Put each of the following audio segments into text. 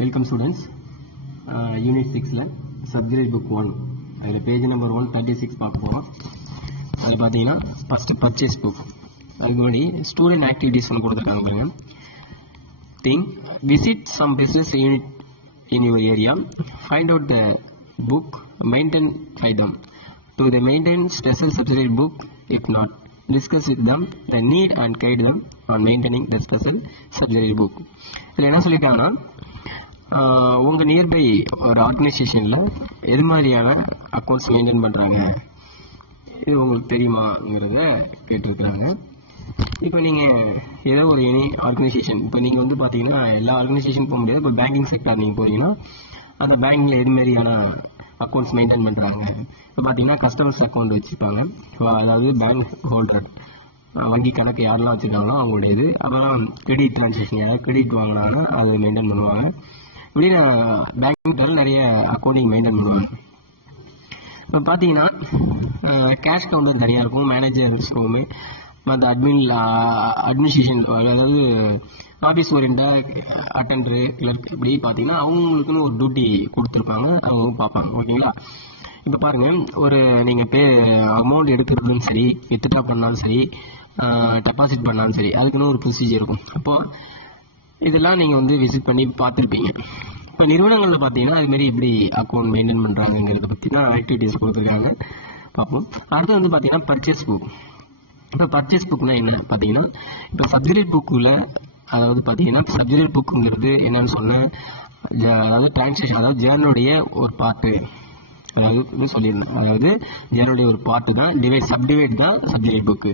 Welcome students. Unit 6 subject book 1 அதில் page number 136 பார்க்க போகிறோம். அது பார்த்தீங்கன்னா first purchase book. அதுக்கு முன்னாடி student activities ஒன்று கொடுத்துருக்காங்க பாருங்க. Think, visit some business unit in your area, find out the book, maintain item. To the maintain special subsidiary book, if not, discuss with them the need and guide them on maintaining the special subsidiary book. இதில் என்ன சொல்லிட்டாங்கன்னா உங்கள் nearby ஒரு ஆர்கனைசேஷனில் எது மாதிரியான accounts maintain பண்ணுறாங்க இது உங்களுக்கு தெரியுமாங்கிறத கேட்டிருக்கிறாங்க. இப்போ நீங்கள் ஏதோ ஒரு எனி ஆர்கனைசேஷன், இப்போ நீங்கள் வந்து பார்த்தீங்கன்னா எல்லா ஆர்கனைசேஷன் போக முடியாது. இப்போ பேங்கிங் செக்டர் நீங்கள் போகிறீங்கன்னா அந்த பேங்கில் எது மாதிரியான அக்கௌண்ட்ஸ் மெயின்டைன் பண்ணுறாங்க. இப்போ பார்த்தீங்கன்னா கஸ்டமர்ஸ் அக்கௌண்ட் வச்சுருப்பாங்க, அதாவது பேங்க் ஹோல்டர் வங்கி கணக்கு யாரெல்லாம் வச்சுருக்காங்களோ அவங்களோட இது. அப்புறம் கிரெடிட் ட்ரான்சாக்ஷன் யாராவது கிரெடிட் வாங்கினாங்கன்னா அதை மெயின்டைன் பண்ணுவாங்க. இப்படின்னு பேங்க் நிறைய அக்கௌண்டிங் மெயின்டைன் பண்ணுவாங்க. இப்போ பார்த்தீங்கன்னா கேஷ் கவுண்டர் தனியாக இருக்கும், மேனேஜர் ரூமு, மற்ற அட்மினிஸ்ட்ரேஷன் அதாவது ஆஃபீஸ் ஓரியன்டாக அட்டெண்டரு கிளர்க் இப்படி பார்த்தீங்கன்னா அவங்களுக்குன்னு ஒரு டியூட்டி கொடுத்துருப்பாங்க, அவங்க பார்ப்பாங்க. ஓகேங்களா? இப்போ பாருங்கள், ஒரு நீங்கள் அமௌண்ட் எடுக்கிறதும் சரி, வித்ட்ரா பண்ணாலும் சரி, டெபாசிட் பண்ணாலும் சரி, அதுக்குன்னு ஒரு ப்ரொசீஜர் இருக்கும். அப்போது இதெல்லாம் நீங்கள் வந்து விசிட் பண்ணி பார்த்துருப்பீங்க. இப்போ நிறுவனங்களில் பார்த்தீங்கன்னா அதுமாரி இப்படி அக்கௌண்ட் மெயின்டைன் பண்ணுறாங்கிறத பற்றி தான் ஆக்டிவிட்டீஸ் கொடுத்துருக்காங்க, பார்ப்போம். அடுத்து வந்து பார்த்தீங்கன்னா பர்ச்சேஸ் புக். இப்போ பர்ச்சேஸ் புக்னால் என்ன பார்த்தீங்கன்னா, இப்போ சப்சிடரி புக்கில் அதாவது பார்த்தீங்கன்னா சப்சிடரி புக்குங்கிறது என்னன்னு சொன்னால் அதாவது டிரான்சாக்ஷன், அதாவது ஜேர்னுடைய ஒரு பார்ட்டு அதாவது சொல்லியிருந்தேன். அதாவது ஜேர்னுடைய ஒரு பார்ட்டு தான் சப்டிவைட் தான் சப்சிடரி புக்கு.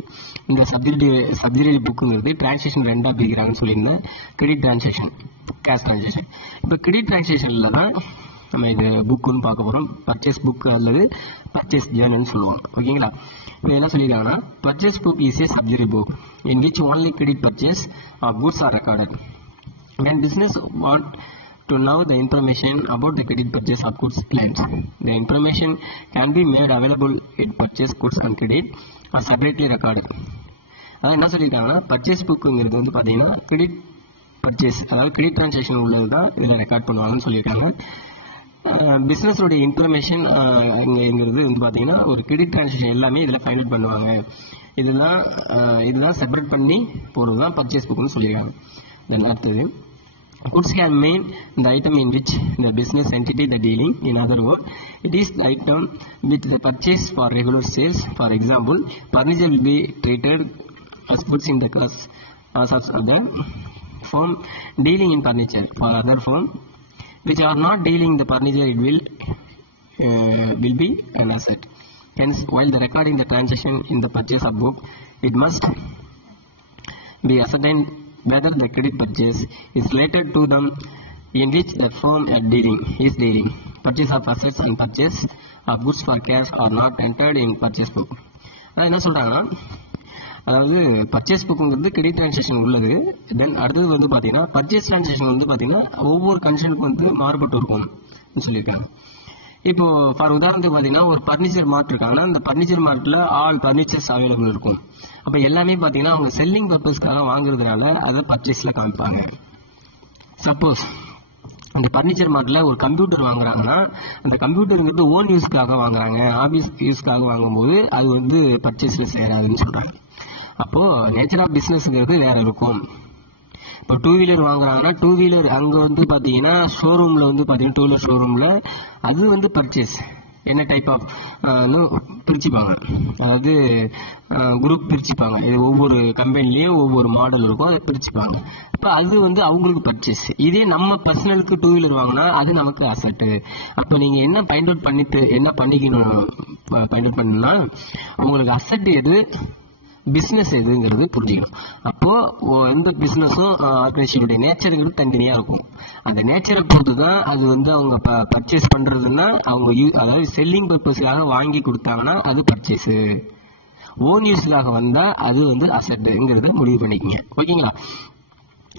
இந்த சப்சிடரி புக்குங்கிறது டிரான்சாக்ஷன் ரெண்டாக பிரிக்கிறாங்கன்னு சொல்லியிருந்தேன். Credit transaction, cash transaction. இப்போ கிரெடிட் டிரான்சாக்ஷனில் தான் நம்ம இது புக்குன்னு பார்க்க போகிறோம். பர்ச்சேஸ் புக் அல்லது பர்ச்சேஸ் ஜேர்னு சொல்லுவோம். ஓகேங்களா? இப்போ என்ன சொல்லியிருக்காங்கன்னா, purchase book is a subsidiary book in which only credit purchase of goods are recorded. When business want to know the information about the credit purchase of goods claims, the information can be made available in purchase goods and credit or separately recorded. அதாவது என்ன சொல்லியிருக்காங்கன்னா, purchase புக்குங்கிறது வந்து பார்த்தீங்கன்னா credit purchase அதாவது credit transaction உள்ளது தான் இதில் record பண்ணுவாங்கன்னு சொல்லியிருக்காங்க. பிஸ்னஸோடைய இன்ஃபர்மேஷன் இங்கிறது வந்து பார்த்தீங்கன்னா ஒரு கிரெடிட் டிரான்சாக்ஷன் எல்லாமே இதில் ஃபைண்ட் அவுட் பண்ணுவாங்க. இதுதான் செப்பரேட் பண்ணி போகிறது தான் பர்ச்சேஸ் புக்னு சொல்லியிருக்காங்க. அடுத்தது, goods can mean the item in which the business entity the dealing. In other words, it is the item with the purchase for regular sales. For example, furniture will be treated as goods in the class as other firm dealing in furniture. For other firm which are not dealing the furniture, it will be an asset. Hence, while the recording the transaction in the purchase of book, it must be ascertained whether the credit purchase is related to them in which the firm is dealing. Purchase of assets and purchase of goods for cash are not entered in purchase book. அதான் என்ன சொல்கிறாங்கன்னா, அதாவது purchase புக்குங்கிறது credit transaction உள்ளது. தென் அடுத்தது வந்து பார்த்தீங்கன்னா purchase transaction வந்து பார்த்தீங்கன்னா ஒவ்வொரு கன்சர்னுக்கு வந்து மாறுபட்டு இருக்கும் சொல்லியிருக்காங்க. இப்போ ஃபார் உதாரணத்துக்கு பார்த்தீங்கன்னா ஒரு பர்னிச்சர் மார்ட் இருக்காங்கன்னா அந்த பர்னிச்சர் மார்ட்டில் ஆல் பர்னிச்சர்ஸ் அவைலபிள் இருக்கும். அப்போ எல்லாமே பார்த்தீங்கன்னா அவங்க செல்லிங் பர்பஸ்க்காக வாங்குறதுனால அதை பர்ச்சேஸில் காமிப்பாங்க. சப்போஸ் அந்த பர்னிச்சர் மார்ட்டில் ஒரு கம்ப்யூட்டர் வாங்குறாங்கன்னா அந்த கம்ப்யூட்டருங்கிறது ஓன் யூஸ்க்காக வாங்குறாங்க, ஆஃபீஸ் யூஸ்க்காக வாங்கும்போது அது வந்து பர்ச்சேஸில் சேராதுன்னு சொல்கிறாங்க. அப்போது நேச்சர் ஆஃப் பிஸ்னஸ்ங்கிறது வேறு இருக்கும். இப்போ டூ வீலர் வாங்குறாங்கன்னா டூ வீலர் அங்கே வந்து பார்த்தீங்கன்னா ஷோரூமில் வந்து பார்த்தீங்கன்னா டூ வீலர் ஷோரூமில் அது வந்து பர்ச்சேஸ் என்ன டைப் ஆஃப் பிரிச்சுப்பாங்க, அதாவது குரூப் பிரிச்சுப்பாங்க. இது ஒவ்வொரு கம்பெனிலேயும் ஒவ்வொரு மாடல் இருக்கும், அதை பிரிச்சுப்பாங்க. இப்போ அது வந்து அவங்களுக்கு பர்ச்சேஸ். இதே நம்ம பர்சனலுக்கு டூ வீலர் வாங்கினா அது நமக்கு அசட்டு. அப்போ நீங்கள் என்ன ஃபைண்ட் அவுட் பண்ணணும்னா உங்களுக்கு அசட் எது பிஸ்னஸ் எதுங்கிறது புரிஞ்சுக்கணும். அப்போது எந்த பிஸ்னஸும் ஆர்கனைசேஷனுடைய நேச்சருங்கிறது தனித்தனியாக இருக்கும். அந்த நேச்சரை பொறுத்து தான் அது வந்து அவங்க பர்ச்சேஸ் பண்ணுறதுன்னா அவங்க அதாவது செல்லிங் பர்பஸ்க்காக வாங்கி கொடுத்தாங்கன்னா அது பர்ச்சேஸு, ஓன் யூஸ்க்காக வந்தால் அது வந்து அசட்டுங்கிறத முடிவு பண்ணிக்கங்க. ஓகேங்களா?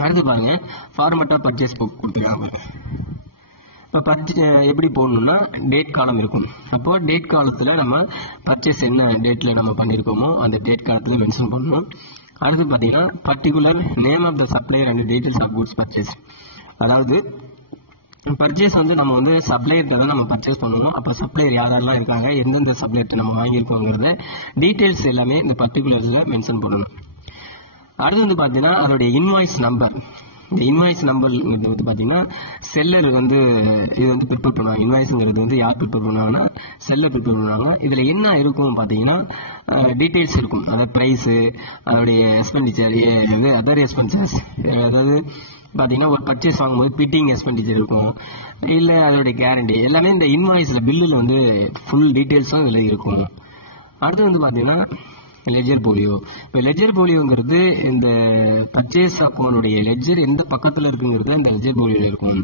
அடுத்து பாருங்கள், ஃபார்மேட் ஆஃப் பர்ச்சேஸ் புக் கொடுத்துருக்காங்க. இப்போ எப்படி போடணும்னா டேட் காலம் இருக்கும். அப்போது டேட் காலத்தில் நம்ம பர்ச்சேஸ் என்ன டேட்டில் நம்ம பண்ணியிருக்கோமோ அந்த டேட் காலத்தில் மென்ஷன் பண்ணணும். அடுத்து பார்த்தீங்கன்னா particular name of the supplier and details of goods purchase. அதாவது பர்ச்சேஸ் வந்து நம்ம வந்து சப்ளையர்கிட்ட தான் நம்ம பர்ச்சேஸ் பண்ணணும். அப்போ சப்ளையர் யாரெல்லாம் இருக்காங்க, எந்தெந்த சப்ளையர்கிட்ட நம்ம வாங்கியிருக்கோங்கிறத டீட்டெயில்ஸ் எல்லாமே இந்த பர்டிகுலர்ஸில் மென்ஷன் பண்ணணும். அடுத்து வந்து பார்த்தீங்கன்னா அதோடைய இன்வாய்ஸ் நம்பர். இந்த இன்வாய்ஸ் நம்பர்ங்கிறது வந்து பார்த்தீங்கன்னா செல்லர் வந்து இது வந்து ப்ரிப்பேர் பண்ணுவாங்க. இன்வாய்ஸுங்கிறது வந்து யார் ப்ரிப்பேர் பண்ணுவாங்கன்னா செல்லர் ப்ரிப்பேர் பண்ணுவாங்க. இதில் என்ன இருக்கும் பார்த்தீங்கன்னா டீட்டெயில்ஸ் இருக்கும். அதாவது ப்ரைஸு, அதோடைய எக்ஸ்பெண்டிச்சர், இது அதர் எக்ஸ்பென்சஸ், அதாவது பார்த்தீங்கன்னா ஒரு பர்ச்சேஸ் வாங்கும்போது பிட்டிங் எக்ஸ்பெண்டிச்சர் இருக்கும், இல்லை அதோடைய கேரண்டி எல்லாமே இந்த இன்வாய்ஸ் பில்லில் வந்து ஃபுல் டீட்டெயில்ஸும் இதில் இருக்கும். அடுத்து வந்து பார்த்தீங்கன்னா லெஜர் போலியோ. இப்போ லெஜர் போலியோங்கிறது இந்த பர்ச்சேஸ் அக்கௌண்ட்டுடைய லெஜர் எந்த பக்கத்தில் இருக்குங்கிறது இந்த லெஜர் போலியோவில் இருக்கும்.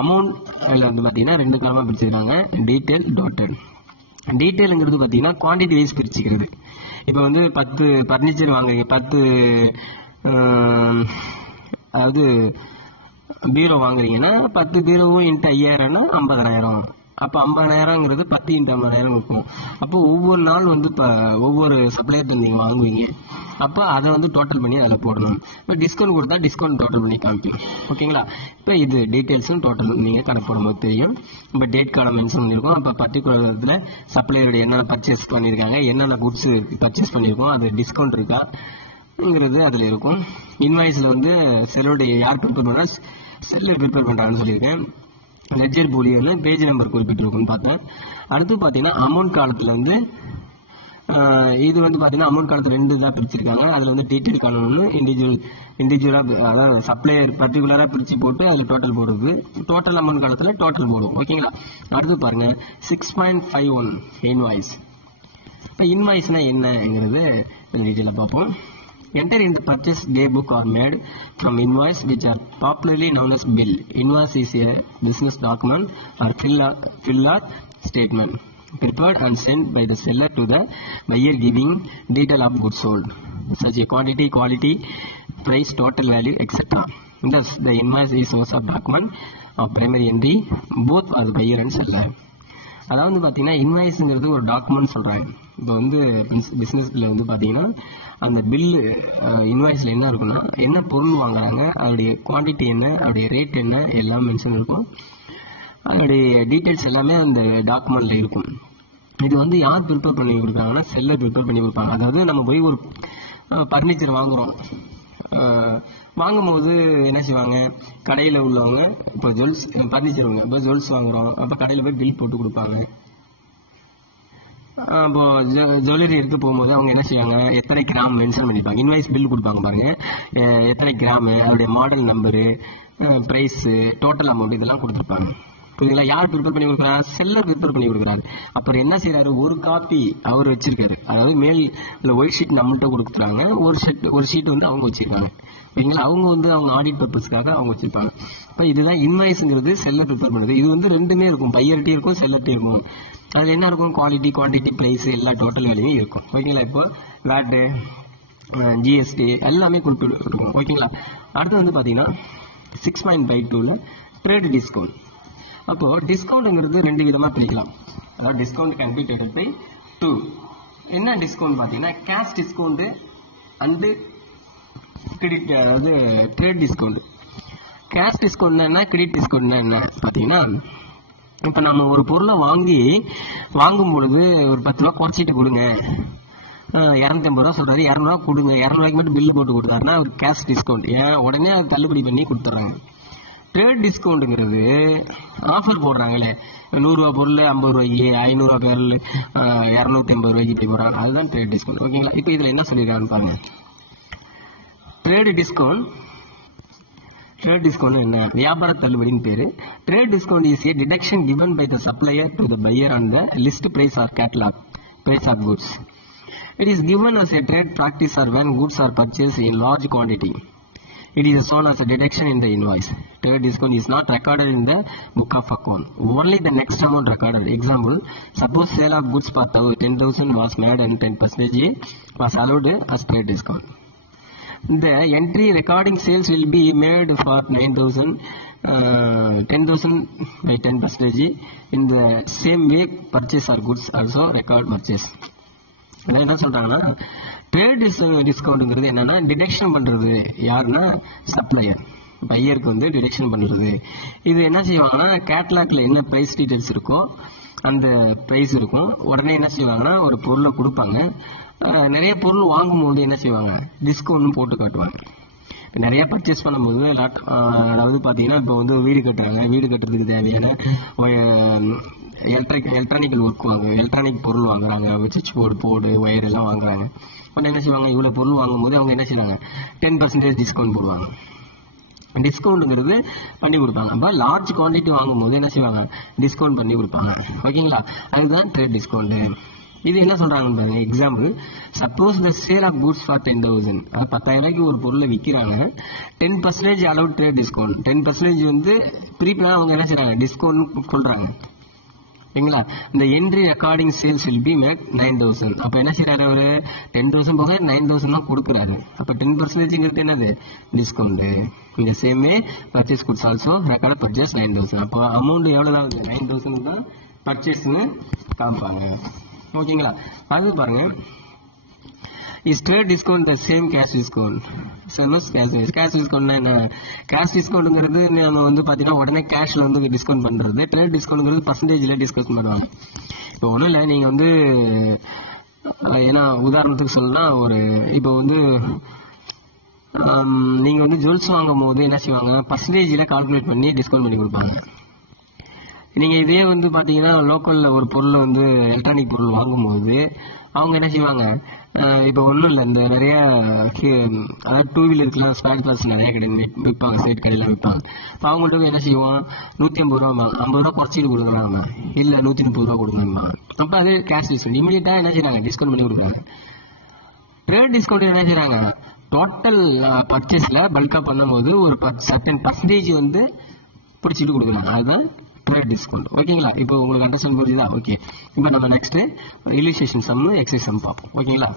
அமௌண்ட் அதில் வந்து பார்த்தீங்கன்னா 2 காலமாக பிரிச்சுக்கிறாங்க, டீட்டெயில், டோட்டல். டீட்டெயிலுங்கிறது பார்த்தீங்கன்னா குவான்டிட்டி வைஸ் பிரிச்சுக்கிறது. இப்போ வந்து 10 ஃபர்னிச்சர் வாங்குறீங்க, 10 அதாவது பீரோ வாங்குறீங்கன்னா 10 பீரோவும் இன்ட்டு 5000னா 50,000. அப்போ 50,000ங்கிறது 10 இன்ட்டு 50,000 இருக்கும். அப்போ ஒவ்வொரு நாள் வந்து இப்போ ஒவ்வொரு சப்ளையர்கிட்ட நீங்கள் வாங்குவீங்க, அப்போ அதை வந்து டோட்டல் பண்ணி அதில் போடணும். இப்போ டிஸ்கவுண்ட் கொடுத்தா டிஸ்கவுண்ட் டோட்டல் பண்ணி காமிக்கும். ஓகேங்களா? இப்போ இது டீட்டெயில்ஸும் டோட்டல் நீங்கள் கணக்கு போடும்போது தெரியும். இப்போ டேட் காலம் மென்ஷன் பண்ணியிருக்கோம். அப்போ பர்டிகுலர் இதில் சப்ளையருடைய என்னென்ன பர்ச்சேஸ் பண்ணியிருக்காங்க, என்னென்ன குட்ஸ் பர்ச்சேஸ் பண்ணியிருக்கோம், அது டிஸ்கவுண்ட் இருக்காங்கிறது அதில் இருக்கும். இன்வாய்ஸில் வந்து செல்லுடைய யார் ப்ரிப்பேர் பண்ணால் செல்லு ப்ரிப்பேர் பண்ணுறாங்கன்னு சொல்லியிருக்கேன். லெஜர் போலியோவில் பேஜ் நம்பர் குறிப்பிட்டிருக்குன்னு பார்த்தேன். அடுத்து பார்த்தீங்கன்னா அமௌண்ட் காலத்தில் வந்து இது வந்து பார்த்தீங்கன்னா அமௌண்ட் காலத்தில் 2 தான் பிரிச்சிருக்காங்க. அதில் வந்து டீட்டெயில் காலம் ஒன்று, இண்டிவிஜுவலாக அதாவது சப்ளையர் பர்டிகுலராக பிரித்து போட்டு அதில் டோட்டல் போடுறது. டோட்டல் அமௌண்ட் காலத்தில் டோட்டல் போடும். ஓகேங்களா? அடுத்து பாருங்கள் 6.51 இன்வாய்ஸ். இப்போ இன்வாய்ஸ்னால் என்னங்கிறது டீட்டெயிலாக பார்ப்போம். Enter in the purchase daybook are made from invoice, which are popularly known as bill. Invoice is a business document or fill-out statement prepared and sent by the seller to the buyer, giving detail of goods sold, such as quantity, quality, price, total value, etc. Thus, the invoice is source of document of primary entry both for the buyer and seller. அதாவது பார்த்தீங்கன்னா இன்வாய்ஸுங்கிறது ஒரு document சொல்கிறாங்க. இப்போ வந்து பிஸ்னஸில் வந்து பார்த்தீங்கன்னா அந்த பில்லு இன்வாய்ஸில் என்ன இருக்குன்னா என்ன பொருள் வாங்குறாங்க, அதோடைய குவான்டிட்டி என்ன, அதோடைய ரேட் என்ன, எல்லாம் மென்ஷன் இருக்கும். அதோடைய டீட்டெயில்ஸ் எல்லாமே அந்த டாக்குமெண்ட்டில் இருக்கும். இது வந்து யார் ப்ரிப்பேர் பண்ணி கொடுக்குறாங்கன்னா செல்லர் ப்ரிப்பேர் பண்ணி கொடுப்பாங்க. அதாவது நம்ம போய் ஒரு ஃபர்னிச்சர் வாங்குகிறோம், வாங்கும்போது என்ன செய்வாங்க, கடையில் உள்ளவங்க இப்போ ஜுவல்ஸ் ஃபர்னிச்சர் வாங்க, இப்போ ஜுவல்ஸ் வாங்குகிறோம், அப்போ கடையில் போய் பில் போட்டு கொடுப்பாங்க. இப்போ ஜுவல்லரி எடுத்து போகும்போது அவங்க என்ன செய்வாங்க, எத்தனை கிராம் மென்ஷன் பண்ணிப்பாங்க, இன்வாய்ஸ் பில் கொடுப்பாங்க பாருங்க, எத்தனை கிராமு, அதோடைய model number, price, total amount இதெல்லாம் கொடுத்துருப்பாங்க. இதெல்லாம் யார் ப்ரிப்பேர் பண்ணி கொடுக்குறாங்க, செல்லர் ப்ரிப்பேர் பண்ணி கொடுக்குறாங்க. அப்புறம் என்ன செய்யறாரு, ஒரு காப்பி அவர் வச்சிருக்காரு, அதாவது மேல் இல்லை ஒயிட் ஷீட் நம்மகிட்ட கொடுக்குறாங்க, ஒரு ஷீட் வந்து அவங்க வச்சிருக்காங்க. சரிங்களா? அவங்க வந்து அவங்க ஆடிட் பர்பஸ்க்காக அவங்க வச்சிருப்பாங்க. இப்போ இதுதான் இன்வாய்ஸுங்கிறது செல்லர் ப்ரிப்பேர் பண்ணுறது. இது வந்து ரெண்டுமே இருக்கும், பையர்கிட்டே இருக்கும், செல்லர்கிட்டே இருக்கும். அதில் என்ன இருக்கும், குவாலிட்டி, குவான்டிட்டி, ப்ரைஸ் எல்லா டோட்டல் வேலையும் இருக்கும். ஓகேங்களா? இப்போ வேட்டு, ஜிஎஸ்டி எல்லாமே கொடுத்துருக்கும். ஓகேங்களா? அடுத்து வந்து பார்த்தீங்கன்னா 6.52 ட்ரேட் டிஸ்கவுண்ட். அப்போது டிஸ்கவுண்ட்டுங்கிறது 2 விதமாக பிரிக்கலாம். அதாவது discount can be taken by 2. என்ன டிஸ்கவுண்ட் பார்த்தீங்கன்னா கேஷ் டிஸ்கவுண்ட்டு அண்டு கிரெடிட், அதாவது ட்ரேட் டிஸ்கவுண்ட். கேஷ் டிஸ்கவுண்ட் என்ன, கிரெடிட் டிஸ்கவுண்ட் என்ன பார்த்தீங்கன்னா, இப்போ நம்ம ஒரு பொருளை வாங்கும் பொழுது ஒரு 10 ரூபா குறைச்சிட்டு கொடுங்க, 250 ரூபா சொல்கிறாரு, 200 ரூபா கொடுங்க, 200 ரூபாய்க்கு மட்டும் பில் போட்டு கொடுத்தாருன்னா ஒரு கேஷ் டிஸ்கவுண்ட், உடனே தள்ளுபடி பண்ணி கொடுத்துட்றாங்க. ட்ரேட் டிஸ்கவுண்ட்டுங்கிறது ஆஃபர் போடுறாங்களே, 100 ரூபா பொருள் 50 ரூபாய்க்கு, 500 ரூபா பொருள் 250 ரூபாய்க்கு போய் போடுறாங்க, அதுதான் ட்ரேட் டிஸ்கவுண்ட். ஓகேங்களா? இப்போ இதில் என்ன சொல்லியிருக்காங்கன்னு பாருங்க. ட்ரேட் டிஸ்கவுண்ட் என்ன, வியாபார தள்ளுபடின்னு பேரு. Trade discount is a deduction given by the supplier to the buyer on the list price or catalog price of goods. It is given as a trade practice or when goods are purchased in large quantity. It is shown as a deduction in the invoice. Trade discount is not recorded in the book of account. Only the next amount recorded. Example, suppose sale of goods for 10,000 was made and 10% was allowed as trade discount. The entry recording sales will be made for 9,000, 10,000 by 10%. In the same way, purchase or goods also record purchase. என்ன சொல்றாங்கன்னா trade டிஸ்கவுண்ட்ங்கிறது என்னன்னா deduction பண்றது யாருன்னா supplier. பையருக்கு வந்து detection பண்ணுறது. இது என்ன செய்வாங்கன்னா கேட்லாக்ல என்ன ப்ரைஸ் டீட்டெயில்ஸ் இருக்கோ அந்த ப்ரைஸ் இருக்கும். உடனே என்ன செய்வாங்கன்னா ஒரு பொருளை கொடுப்பாங்க. நிறைய பொருள் வாங்கும்போது என்ன செய்வாங்க டிஸ்கவுண்ட் போட்டு காட்டுவாங்க. நிறைய பர்ச்சேஸ் பண்ணும்போது அதாவது பார்த்தீங்கன்னா இப்போ வந்து வீடு கட்டுறாங்க, வீடு கட்டுறதுக்கு தேவையான எலக்ட்ரானிக்கல் ஒர்க் வாங்குவாங்க, எலக்ட்ரானிக் பொருள் வாங்குறாங்க, சுவிட்ச் போர்டு ஒயர் எல்லாம் வாங்குறாங்க. உடனே என்ன செய்வாங்க இவ்வளோ பொருள் வாங்கும்போது அவங்க என்ன செய்வாங்க 10% டிஸ்கவுண்ட் போடுவாங்க. டிஸ்கவுண்ட்ங்கிறது பண்ணி கொடுப்பாங்க. அப்போ லார்ஜ் குவான்டிட்டி வாங்கும்போது என்ன செய்வாங்க டிஸ்கவுண்ட் பண்ணி கொடுப்பாங்க. ஓகேங்களா, அதுதான் ட்ரேட் டிஸ்கவுண்ட். இது என்ன சொல்றாங்க பாருங்க, example suppose the sale of goods for 10,000, 10,000 ஒரு பொருளை விற்கிறாங்க. 10% அலவுட் ட்ரேட் டிஸ்கவுண்ட். 10% வந்து ப்ரீபெய்டாக அவங்க என்ன செய்றாங்க டிஸ்கவுண்ட் சொல்றாங்க. சரிங்களா, இந்த entry according sales will be made 9,000. அப்போ என்ன செய்யறாரு அவரு 10,000 போக 9,000 தான் கொடுக்குறாரு. அப்போ 10% என்னது டிஸ்கவுண்ட். இந்த same way purchase goods also record purchase 9,000. அப்போ அமௌண்ட் எவ்வளோ தான் 9,000 தான் பர்ச்சேஸ்ன்னு காமிப்பாங்க. ஓகேங்களா, அது பாருங்க is trade discount the same cash discount. Cash discount என்ன, கேஷ் டிஸ்கவுண்ட்ங்கிறது நம்ம வந்து பார்த்தீங்கன்னா உடனே கேஷ்ல வந்து டிஸ்கவுண்ட் பண்ணுறது. ட்ரேட் டிஸ்கவுண்ட்ங்கிறது பர்சன்டேஜில் டிஸ்கவுண்ட் பண்ணுவாங்க. இப்போ ஒன்றும் இல்லை, நீங்கள் வந்து ஏன்னா உதாரணத்துக்கு சொல்லலாம், ஒரு இப்போ வந்து நீங்கள் வந்து ஜுவல்ஸ் வாங்கும் போது என்ன செய்வாங்கன்னா பர்சன்டேஜில் கால்குலேட் பண்ணி டிஸ்கவுண்ட் பண்ணி கொடுப்பாங்க. நீங்கள் இதே வந்து பார்த்தீங்கன்னா லோக்கலில் ஒரு பொருள் வந்து எலக்ட்ரானிக் பொருள் வாங்கும்போது அவங்க என்ன செய்வாங்க இப்போ ஒன்றும் இல்லை, இந்த நிறைய அதாவது 2 வீலருக்குலாம் ஸ்பேர் பார்ட்ஸ் நிறைய கிடையாது விற்பாங்க, ஸ்டேட் கடையில் விற்பாங்க. இப்போ அவங்கள்ட்ட என்ன செய்வோம் 150 ரூபா 50 ரூபா குறைச்சிட்டு கொடுக்கணும், இல்லை 130 ரூபா கொடுக்கணுமா. அப்போ அது கேஷ் டிஸ்கவுண்ட் இமீடியட்டாக என்ன செய்யறாங்க டிஸ்கவுண்ட் பண்ணி கொடுக்குறாங்க. ட்ரேட் டிஸ்கவுண்ட் என்ன செய்யறாங்க டோட்டல் பர்ச்சேஸில் பல்காக பண்ணும்போது ஒரு சர்டன் பர்சன்டேஜ் வந்து பிடிச்சிட்டு கொடுக்குறாங்க. அதுதான் ட்ரேட் டிஸ்கவுண்ட். ஓகேங்களா, இப்போ உங்களுக்கு அண்டர்ஸ்டாண்ட் புரியுதா? ஓகே, இப்போ நம்ம next illustration some exercise some பார்ப்போம். ஓகேங்களா.